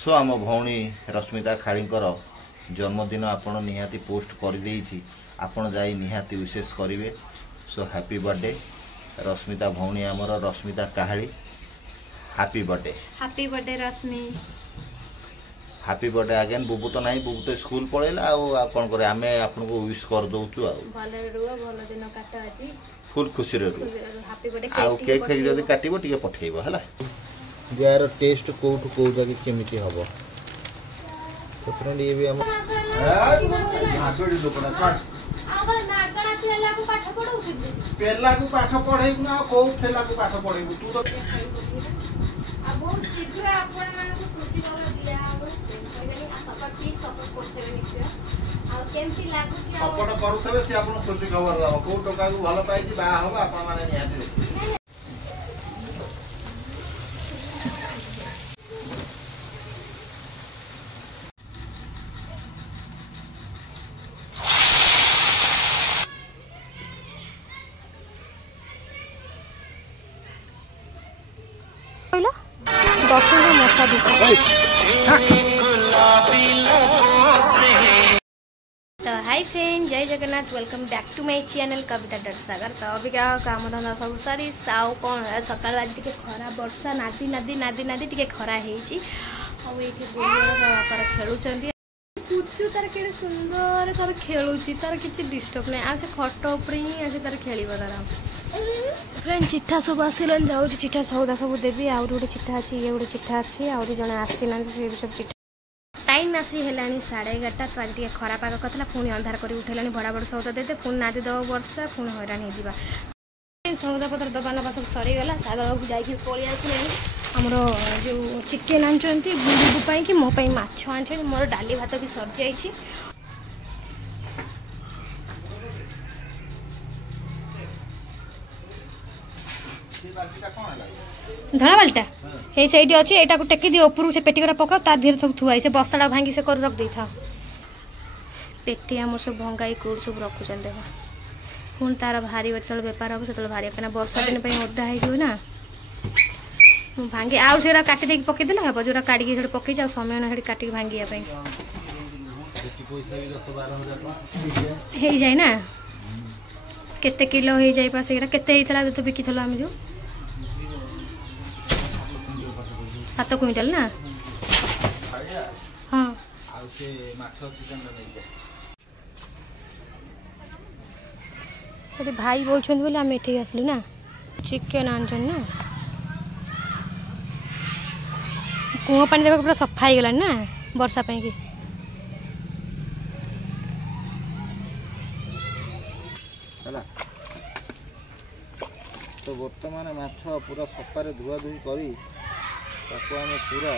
सो आम भौणी रश्मिता खाड़ीकर जन्मदिन आपण निहाती पोस्ट कर देइछि आपण जाई निहाती विशेष करिवे। सो हैप्पी बर्थडे रश्मिता भौणी आमर रश्मिता काहाली हैप्पी बर्थडे रश्मि हैप्पी बर्थडे अगेन। बुबू तो नहीं बुबू तो स्कूल पळेला आ कोन करे आमे आपन को विश कर दोचु आ भले रुआ भलो दिन काट आजी फुल खुशी रे हैप्पी बर्थडे आ केक फेक जदी काटिबो टिके पठेइबो हला यार टेस्ट कोठ को जाके केमिति हबो पुत्र लिए भी हम हाथोडी लोकना काट आगल नागणा ठेला को पाठ पढौ पेला को पाठ पढै ना को ठेला को पाठ पढैबु तू तो आ बहुत शीघ्र आपण मन को खुशी खबर दिया हम कहबेनी आ सपोर्ट करते निश्चय आ केमति लागु छी सपोर्ट करूथबे से आपण खुशी खबर दबो को टका को भलो पाई छी बा होबा आपण माने निहाती तो हाय फ्रेंड जय Jagannath welcome back to my channel Kavita dot Sagar. तो अभी क्या काम धंदा सब सारी साउ कौन सकाल आज टे खरा वर्षा नादी नादी नादी नादी टे खरा हेची और ये बापार खेलुचंदी पुचु तार के सुंदर तार खेलुची तार किसी डिस्टर्ब नहीं आज खट ऊपर ही आज तार खेल फ्रेंड चिठा सब आसिलन जाऊँ चिठा सौदा सब देवी आउ गोटे चिठा अच्छी ये गोटे चिठा अच्छी आउरी जड़े आसीना सब चिठा टाइम आसी है 11:30 तो आज खरा पाग कथला पुणी अंधार कर उठेला बड़ा बड़ सौदा देते पुणी नादी दब वर्षा पुणी हैरान हो सौदा पत्र दबा नबा सब सरीगला सागर को जाकि पलि आसिले आमर जो चिकेन आनी बुबू कि मोपाई माछ आनी मोर डाली भात भी सर जाइए धड़ा बाल्टा हे सही अच्छी यहाँ को टेकी दिए ऊपर से पेटी पकाओ ता धीरे सब थुआई से बस्ता भांगी से कर रख दे था पेटी आम सब भंगाई कौट सब रखुचन देख पुणी तार भारी जो बेपार हम से भारी कहीं वर्षा दिन ओदा हो भांगी आउ से काटी पकईदे हे जो काटिकी पकई समय ना काटिक भांगे हो जाए ना केते किलो हो जाए पा से केते तो बिकी आम जो 7 क्विंटल ना हाँ भाई बोलते बोले आम ये आसलु ना चिकेन आन ना कूह पानी देख पूरा सफा हो गला ना वर्षा पाई की तो बर्तमान माछ पूरा सफारे धुआ धुई करी ताको आम पूरा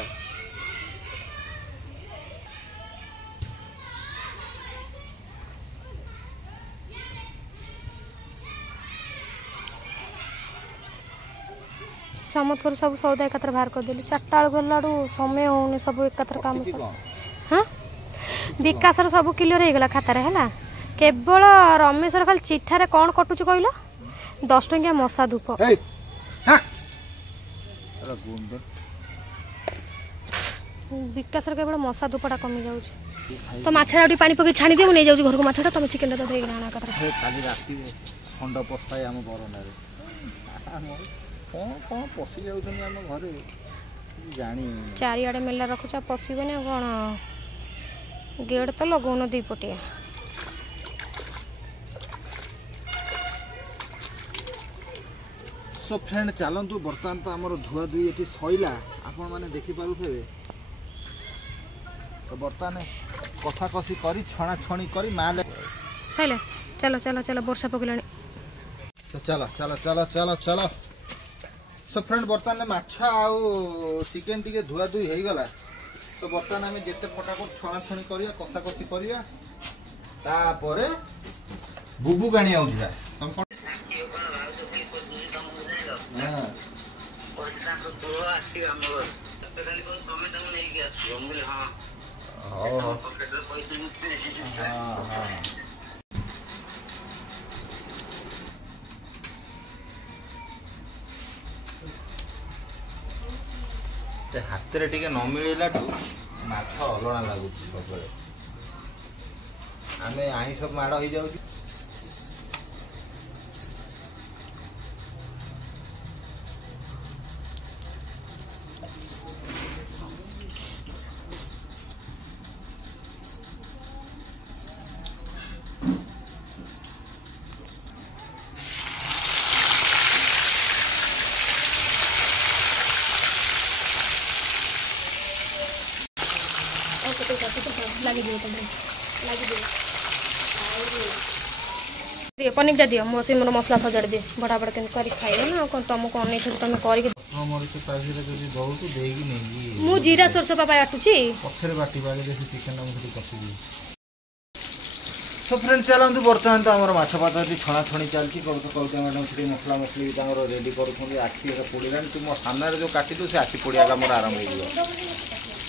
समतपुर सब सौदा एकत्र बाहर करदेली 4टा बेल गला समय होनी सब एकत्र काम हाँ विकास सब क्लियर हो गला खातार है केवल रमेशर खाली चिठारे कौन कटुच कहल 10 टंकिया मशा धूप विकास केवल मशा धूपटा कमी जाऊँ तो मछरा पानी पकई छाणी दिए नहीं जाऊँ घर को मछटा तुम चिकेन तो देख आना खंड पस्ताए आम बरना कौन कौन पशि जाम घर जानी चारिआडे मेला रखुचा पशिबे कौन गेट तो लगौन 2 पटिया सो फ्रेंड चलतु बर्तमान तो आमर धुआ धुई ये सैला आपण मैंने देखिपे तो बर्तमान कषा कषी कर छणा छणी कर माल सैला चलो चलो चलो वर्षा पकड़ा तो चलो चलो चलो चलो चलो सो फ्रेंड बर्तमान माछ आउ चिकेन टी धुआ धुई हो गला तो बर्तमान आम जिते फटाफट छणा छणी करिया कषा कषी करिया तापरे बुबू गाणी आउला तुम हाथ हाथ टे न मिलला माछ अलणा लगुच सब आम आईस माड़ हो जाऊ पनीर टा दियो मोसी मोर मसला सजाड़ दे बड़ा बड़ा तेन कर खाइयो ना कोन तुमको अनै थे तुम कर मरिच ताजी रे जदी बहुत देगी नहीं मु जीरा सरसो पापा आटुची पछरे बाटी बागे देखि चिकन हम खली कसी दी तो फ्रेंड चलंतु बर्तमान तो हमर माछ पाती छणा छणी चलची कहते मैडम थोड़ी मसला मसली भी रेडी कर आखि पोड़ान तू मो सामने जो काटी दो से आखि पोड़िया का मोर आरंभ हो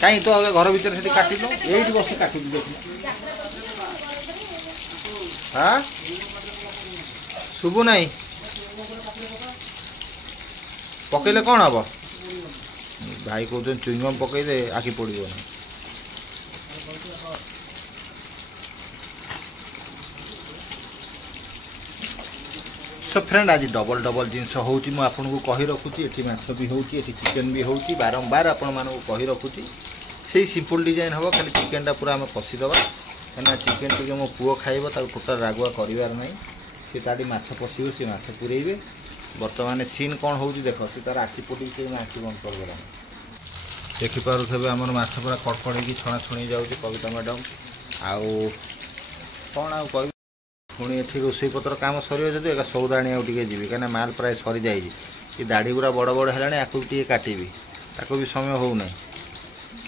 कहीं तो अब घर भीतर से काट लो यही बस काट देख हाँ शुभु नहीं पकईले कौन हम भाई कहते चुईंगम पकईदे आखि पड़ो ना सो फ्रेंड आज डबल डबल जिनस हो कही रखुची ये माछ भी होची चिकेन भी होची बारंबार आपण मानू कही रखुची से सिंपल डिजाइन हम खाली चिकेन टा पूरा आम कषिदबा कहीं चिकेन टी मो पुओ खाइब टोटाल रागुआ करार ना सी ताड़ी माछ पशिब सी माछ पूरेबे बर्तमान सीन कौन हो देख सी तार आखि पोटी से आखि बंद करदेला देखिपे आम माछ पूरा कड़कड़ छणा छुणी जाऊँगी कविता मैडम आउ कौन आउ कह पुणी ये रोसई पत्र कम सर जब एक सौदा आने जी कहीं माल प्राय सरी जाए दाढ़ी गुरा बड़ बड़ है या काटि ताको भी समय होना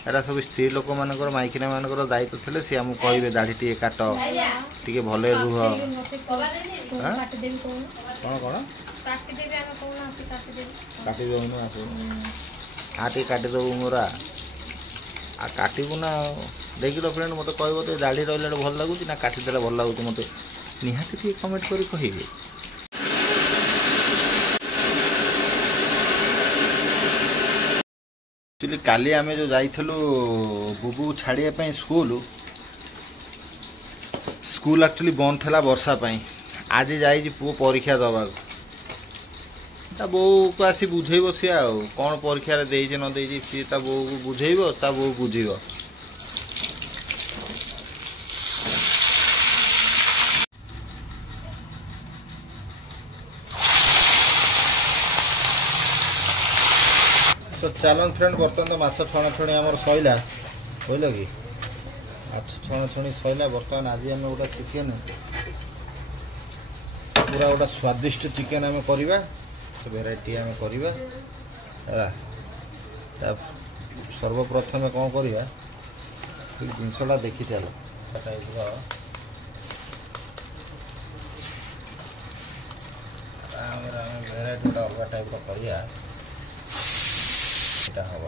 एरा सब स्त्री लोक मानकर माइकिना मानकर दायित्व थे सी आमको कहे दाढ़ी टे काट टे भले रुह कौन कौन काटिदेनु आस हाँ टे काटिदेबू मोरा आ काटबू ना देख लो फ्रेंड मत कह तो दाढ़ी रहा भल लगुच ना काटिदेले भल लगुच मत निहाती टे कमेंट कर कहे एक्चुअली काली आम जो जाइलु बुबू छाड़िया स्कूल एक्चुअली बंद था वर्षा आज जाइए पुओ परीक्षा दबा बो को आसी बुझेब सी आ कौन परीक्षा दे न दे सी बो को बुझेब बो बुझेब तो चलन फ्रेंड बर्तमान तो माछ छणा छणी आमर सैला बुझल कि माछ छणा छणी सैला बर्तमान आज आम गोटे चिकेन पूरा गोटे स्वादिष्ट चिकेन आम करवा भेराइटी आम करवा सर्वप्रथम कौन करवा जिनसा देखी चल टाइप भेराइटी अलग टाइप करवा हम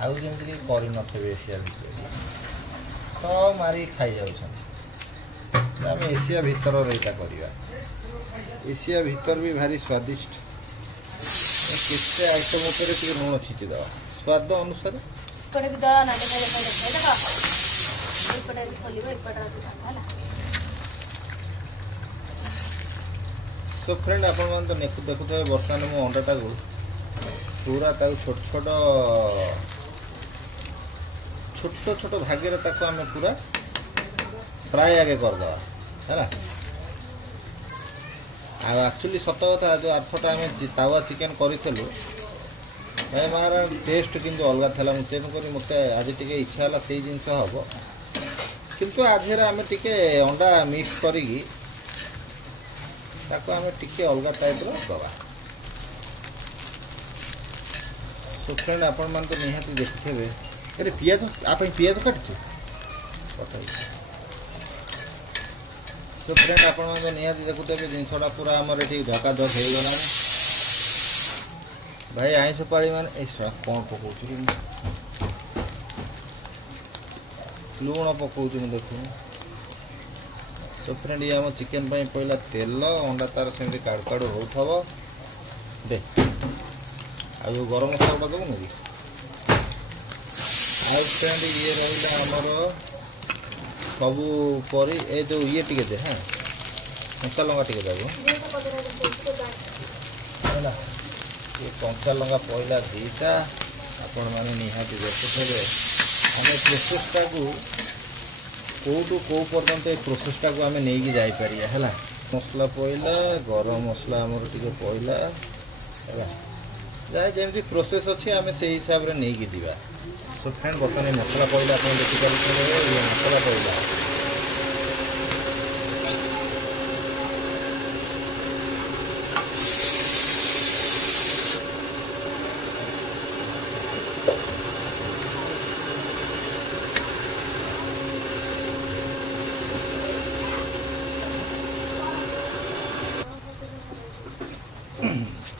आउ जमी करे एशिया भितर सब मारी खाई जाम एशिया भितर रहीटा करवा एशिया भितर भी भारी स्वादिष्ट केते आइटम उपर लुण छिटीद स्वाद अनुसार सो फ्रेंड आपण तो देखुथे बर्तमान मो अंडाटा को पूरा छोट छोट भागे आम पूरा फ्राए आगे करदे है एक्चुअली सत कथा जो आठटा आम तावा चिकेन करूँ मार टेस्ट किंतु अलग था तेणुक मत आज टे इच्छा है से जिनस हम किंतु आज आम टे अंडा मिक्स करी आम टे अलग टाइप दबा सो फ्रेंड आपण मान तो निहाती देखिथे अरे पियाज आप पियाज काटछु सो फ्रेंड आपण मान तो निहाती देखुथे जिनसटा पूरा आमर ये धकाधक हो गला भाई आईस पाड़ी मैंने कौन पकाऊ लुण पकाऊ देखू तो फ्रेंड ये आम चिकेन पहला तेल अंडा तार से काड़ काड़ हो दे आ गरम मसला दबू ना ଆଉ ଫ୍ରେଣ୍ଡ ଇଏ ରହିଲା ଆମର ସବୁ ପରି ଏ ଯେଉଁ ଇଏ ଟିକେ ଦେ ହଁ କଞ୍ଚା ଲଙ୍କା ଟିକେ ଦେବୁ ହେଲା। ଏ କଞ୍ଚା ଲଙ୍କା ପଇଲା ଦୁଇଟା ଆପଣମାନେ ନିହାତି ଦେଖୁଥିବେ ଆମେ ପ୍ରୋସେସଟାକୁ କେଉଁଠୁ କେଉଁ ପର୍ଯ୍ୟନ୍ତ ଏ ପ୍ରୋସେସଟାକୁ ଆମେ ନେଇକି ଯାଇପାରିବା ହେଲା। ମସଲା ପଇଲା ଗରମ ମସଲା ଆମର ଟିକେ ପଇଲା ହେଲା। ଯାହା ଯେମିତି ପ୍ରୋସେସ୍ ଅଛି ଆମେ ସେଇ ହିସାବରେ ନେଇକି ଯିବା। ସୋ ଫ୍ରେଣ୍ଡ ବର୍ତ୍ତମାନ ମସଲା ପଇଲା ଆପଣ ଦେଖିପାରୁଥିବେ ଇଏ ମସଲା ପଇଲା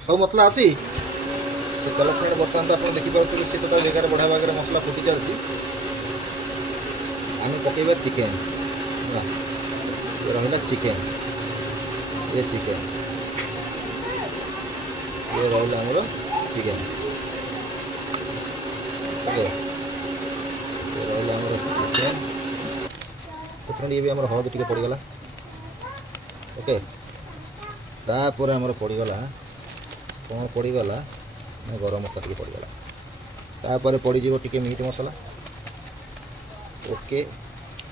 सब मसला अच्छी चलो फ्रेंड बर्तमान तो आप देखिए सी तो जगह बढ़िया भाग में मसला फुटी चलती आम पकईवा चिकेन ये रहा चिकेन ये चिकेन ये रहा आमर चिकेन ओके ये रहा आमर चिकेन तो फ्रेंड ये भी आम हलदी टी पड़गला ओके तापर आमर पड़गला कौन पड़गला ना गरम मसला टी पड़गला तापर पड़ज टी मीट मसला ओके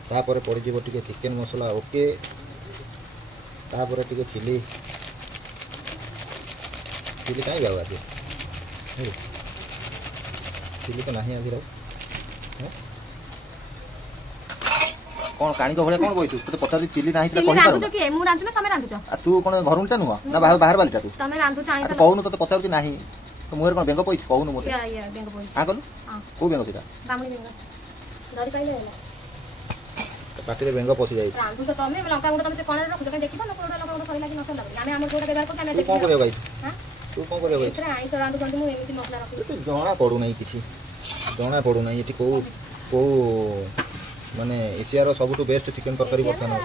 तापर पड़ज टी चिकेन मसला ओके तापर टी चिली चिली कहीं बाबू आज चिली तो नहीं आज कौन काणी भाई कौन कहू तो पचार चिली ना तू कौन घर नुह ना बाहर बालिटा तू कहून तो पचार ना तो मुहर कौन बेंग पई कहून मत हाँ कलु कौ बेंग सीटा पार्टी बेंग पशि जाए तू कौन कर जना पड़ूना किसी जना पड़ूना ये कौ कौ माने एशियार सबुठ बेस्ट चिकेन तरकारी बर्तमान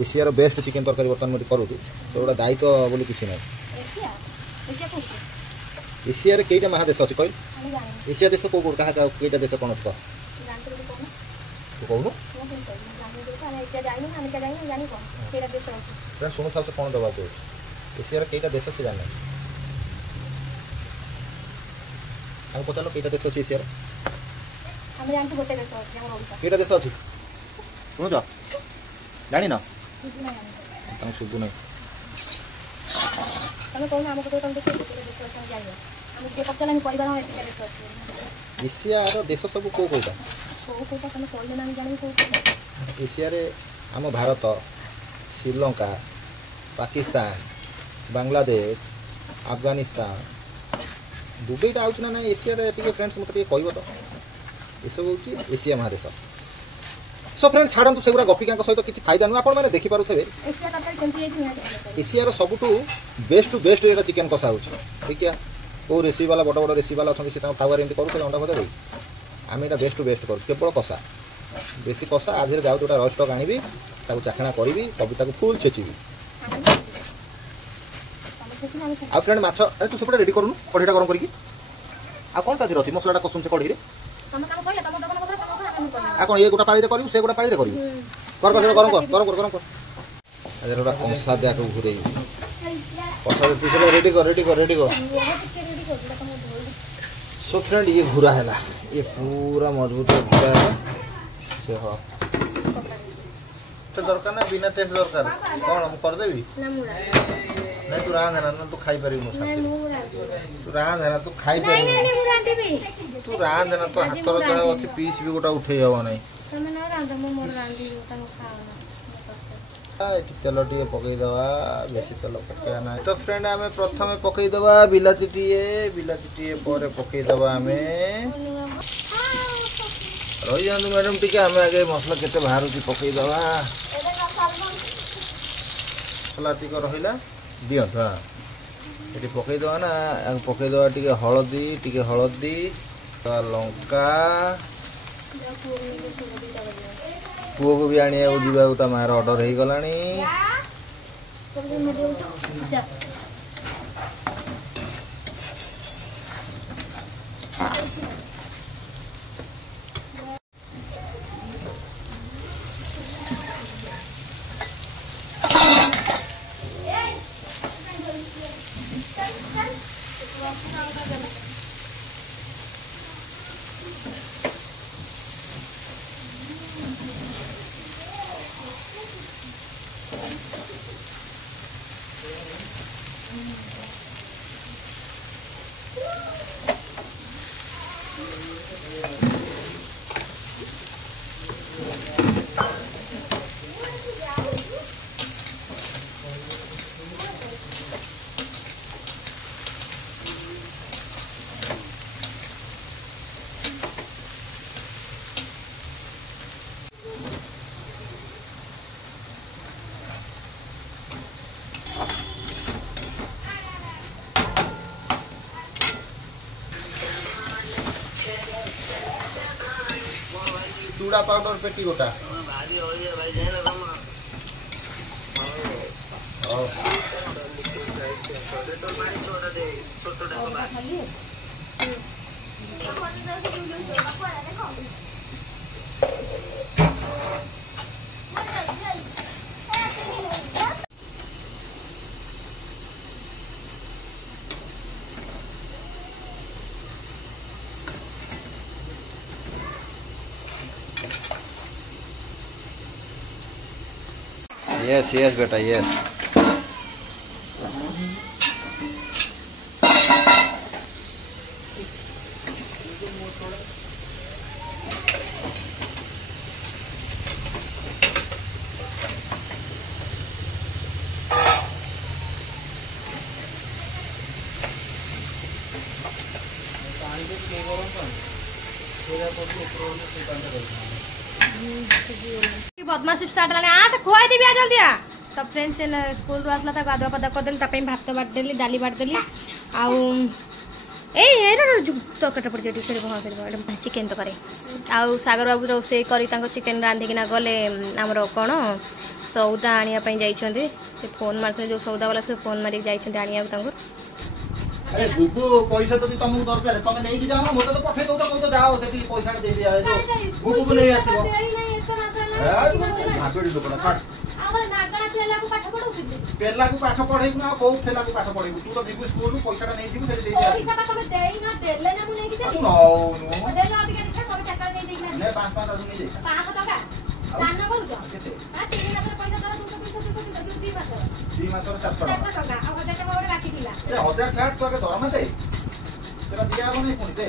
एशियार बेस्ट चिकेन तरकारी बर्तमान मुझे करूँ तो गोटे दायित्व बोली किसी ना एशियार कईटा महादेश अच्छी कह एशिया देश कौ कौ क्या कईटा देश कौन कह तू कहून शुणु था कौन दबा एशियार कईटा देश अच्छे जाना आम पचार कईटा देश अच्छे एशियार कईटा देश अच्छी शुणुच जान शुभु ना एशियार देश सब कौ कौटा एशिया आम भारत श्रीलंका पाकिस्तान बांग्लादेश अफगानिस्तान दुबईटा आउच ना एशिया फ्रेंड्स मत कह तो यू हूँ एशिया महादेश सो फ्रेंड छाड़ू से गपिका सहित किसी फायदा नुह आपने देखिपे एशियार सबुठ बेस्ट टू बेस्ट ये चिकेन कषा हो देखिए कौ रेसिपी वाला बड़ बड़ रेसिपी वाला अच्छे तावर एमती करूँ अंडा भजा देवी आम यहाँ बेस्ट टू बेस्ट करूँ केवल कषा बेसी कषा आज जाऊ गोटा रस्टक आनी चाखणा करी कविता को फुल छेचिबी आ फ्रेंड माछ अरे तू सेपटे रेडी करूँ कढ़ीटा गरम करी कौन ताजी रही मसलाटा कसुन से कढ़ी कौन ये गोटा पाड़ी कर से गोटा पाड़ी कर गरम कर गरम कर गरम कर आज गोटा कंसा दिया घूरे कंसा रेडी कर रेडी कर रेडी कर सो फ्रेंड ये घूरा है ये पूरा मजबूत घूरा है से हाँ दरकार ना बिना टेस्ट दरकार कौन हम करदेवी नहीं तू रांध है तू खाई पारि तू रांध है तू खाई पारि तू रांध है तो हाथ जगह अच्छी पीस भी गोटा उठे हम ना तेल टे पकईदवा बेसी तेल पकड़ा ना तो फ्रेंड आम प्रथम पकईदवा बिलाती टे पर पकईदवा आम रही जातु मैडम टी आम आगे मसला के बाहर पकईदवा मसला टिक रहा दिंत हाँ ये पकईदवा ना पकईदवा टे हलदी लंका पुओ को भी आने जावा मार ऑर्डर हो गला चूड़ा पाउडर पेटी गोटा यस यस बेटा यस बदमाशी स्टार्ट है आ से खुआई देबी आ जल्दी आ तो फ्रेंड्स स्कूल रू आसला गाधुआ पाधा करदेली ताप भात बाटदेली डाली बाटदेली आउ तरकारी पड़ जाए चिकेन तरकारी आउ सागर बाबू रोसे कर चिकेन रांधिकिना गले आमर कौन सौदा आने जाइए फोन मारते जो सौदा वाला फोन मारिक जाइए आनिया अरे बुबु पैसा तो तुमको दरकार है तमे नहीं जाओ मोटे तो पठे दो तो कोई तो जाओ सेठी पैसा दे दिया है तो बुबु को नहीं आसीबो भापेडी लोकड़ा काट आगले नागणा ठेला को पाठ पढौथिले पेला को पाठ पढै ना को ठेला को पाठ पढै तू तो बिगु स्कूल में पैसा नहीं जीबु सेठी दे दिया पैसा का तमे देई ना देले ना मु नहीं कि देबी नो नो देले अभी के देखा तमे चक्कर नहीं देई ना ने 5 आदमी नहीं दे 500 टका दान करू जो केते हां 3000 पैसा कर 200 2 मास 2 मास 400 टका आ 1000 टका और बाकी दिला से 1060 तो के दरमा दे तेरा दिया को नहीं पुनी दे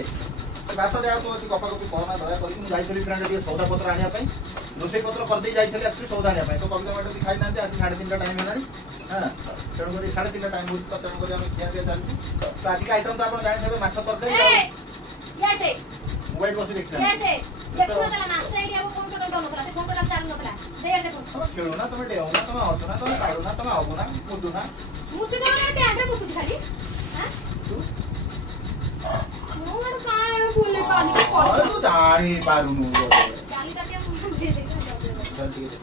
तो बात दे तो गपा गपी कहना दया करी मु जाइथली फ्रेंड के सौदा पत्र आनिया पई रोसे पत्र कर दे जाइथली एक्चुअली सौदा आनिया पई तो कविता मैडम भी खाइ नांते आज 3:30 टाइम हेलानी हां तेणु करी 3:30 टाइम होत तो तेणु करी हम खिया दिया चालू तो आज का आइटम तो आपण जानि छबे माछ तरकारी याटे मोबाइल बस देखला याटे देखो तला माछ आईडी अब फोन कर दो नकला फोन कर चालू नकला दे यार देखो हम खेलो ना तुम डेओ ना तुम हसो ना तुम काढो ना तुम आगो ना मुदु ना मुझे तो ना प्यारे मुझे खाली हां तू मोर काय बोले पानी को अरे तू जानी पारुनु डाली का क्या मुझे दे दे चल ठीक है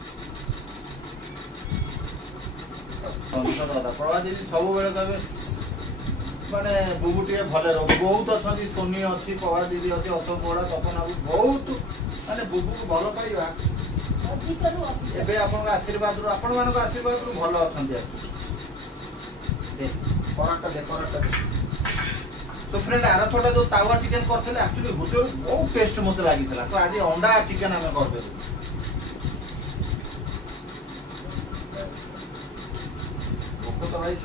दादा प्रभा जी सब बेले कहबे माने बुबु टिके भले रहो बहुत अछंती सोनी अछि प्रभा दीदी अछि अशोक बड़ा तपन बाबू बहुत माने बुबु को भलो पाइबा अधिक रू अधिक एबे आपन आशीर्वाद रू आपन मान को आशीर्वाद रू भलो अछंती दे कराटा दे तो फ्रेंड आर थोड़ा जो तावा चिकन करथले एक्चुअली होते बहुत टेस्ट मते लागितला तो आज अंडा चिकन हमें कर दे भोक तो भाई 100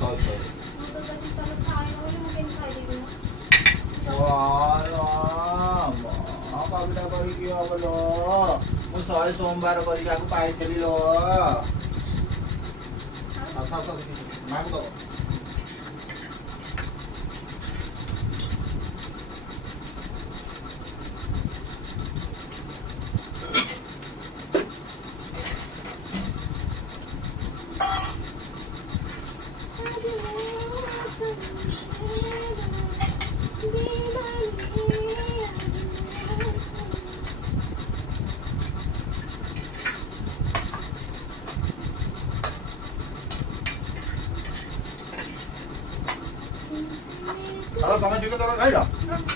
बाबुला करी कि अब लो मु 100 सोमवार करी आकु पाई चली लो मांग दो Kalau sama juga orang kaya,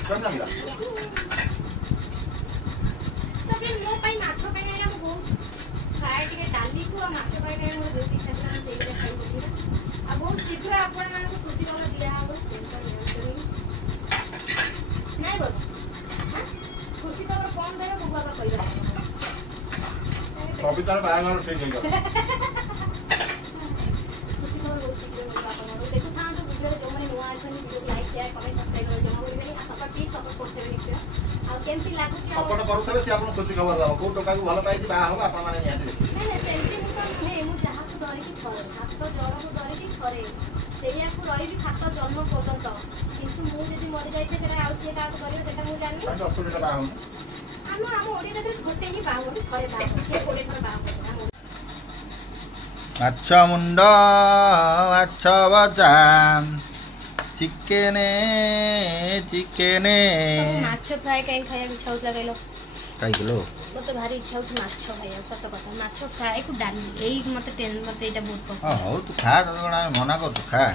kan lagi lah. tapi mo pai macho pai na mo बहुत फ्राई टिके डाली को माछ pai ना mo बहुत इच्छा था सेही रे खाई दिला आ बहुत शीघ्र आपण मान को खुशी वाला दिया हो नहीं बोल खुशी खबर कौन देबे बुआ बा कहिला कवितार बांगर ठीक है खुशी खबर बहुत शीघ्र मिलबा आपण देखो था तो वीडियो जो माने नुआ आछन video like share comment subscribe जमा करिबेनी आ सपोर्ट प्लीज सपोर्ट करते निश्चय आ केमती लागुची सपोर्ट करूथबे से आपन खुशी खबर दाओ को टोका को भलो पाई बा होबा आपन माने नियाते नहीं सेमती मु तो नहीं मु जहा को धरि की थरे सात जड़ को धरि की थरे सेया को रही भी सात जन्म पर्यंत किंतु मु जदी मरि जाइते सेटा आ से का करियो सेटा मु जानि पांच असुरटा बा हम हम ओडी जदी गोटे ही बाहो थरे बाहो के कोले थरे बाहो अच्छा मुंडा अच्छा बजा चिकेने चिकेने माछ फ्राई कहीं खाया इच्छा होता कहलो काई किलो मो तो भारी इच्छा होछ माछ खाया सत कथा माछ फ्राई को डाली एई मते एटा बहुत पसंद हां हो तू खा तो मना कर तू खा